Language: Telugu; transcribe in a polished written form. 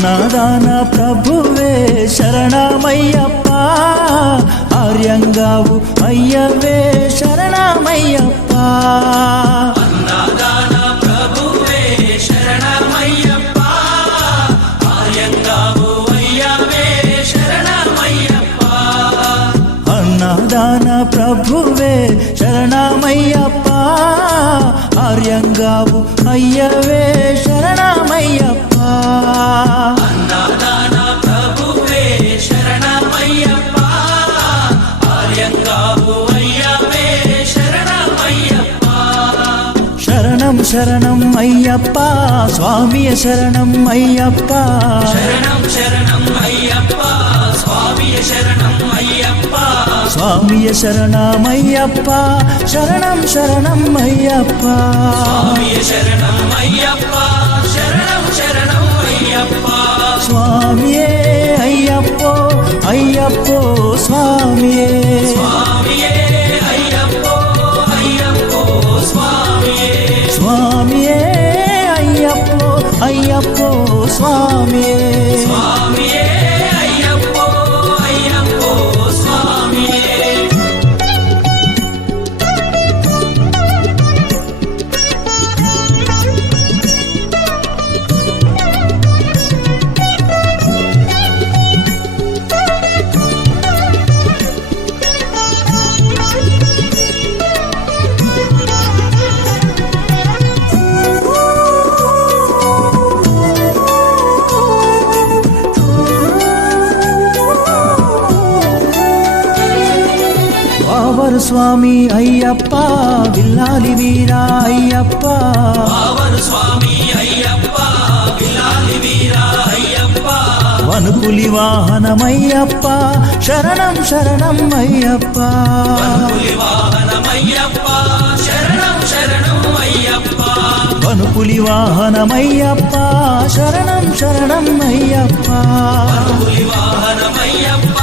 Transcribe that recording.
అన్నదాన ప్రభువే శరణమయ్యప్ప, ఆర్యంగావు అయ్యవే శరణమయ్యప్ప. అన్నదాన ప్రభువే శరణమయ్యప్ప, ఆర్యంగావు అయ్యవే శరణమయ్యప్ప. అన్నదాన ప్రభువే శరణమయ్యప్ప, ఆర్యంగావు అయ్యవే శరణమయ్యప్ప. అన్నదాన ప్రభువే శరణమయ్యప్ప, ఆర్యంగావు అయ్యవే శరణమయ్యప్ప. శరణం శరణం అయ్యప్ప, స్వామియ శరణం అయ్యప్ప. శరణం శరణం అయ్యప్ప, స్వామియ శరణం అయ్యప్ప. స్వామియ శరణమయ్యప్ప, శరణం శరణం అయ్యప్ప. స్వామియ శరణం అయ్యప్ప, శరణం శరణం అయ్యప్ప. స్వామియే అయ్యప్పో అయ్యప్పో స్వామియే. స్వామియే అయ్యప్పో అయ్యప్పో స్వామియే. స్వామియే అయ్యప్పో అయ్యప్పో స్వామియే. స్వామియే అయ్యప్పో అయ్యప్పో స్వామియే. వావరు స్వామి అయ్యప్ప, విల్లాలి వీరా అయ్యప్ప. పావను స్వామి అయ్యప్ప, విలాలి వీరా అయ్యప్ప. వనుపులి వాహనమయ్యప్ప, శరణం శరణం అయ్యప్ప. పులి వాహనమయ్యప్ప, శరణం శరణం అయ్యప్ప. వనుపులి వాహనమయ్యప్ప, శరణం శరణం అయ్యప్ప. పులి వాహనమయ్యప్ప,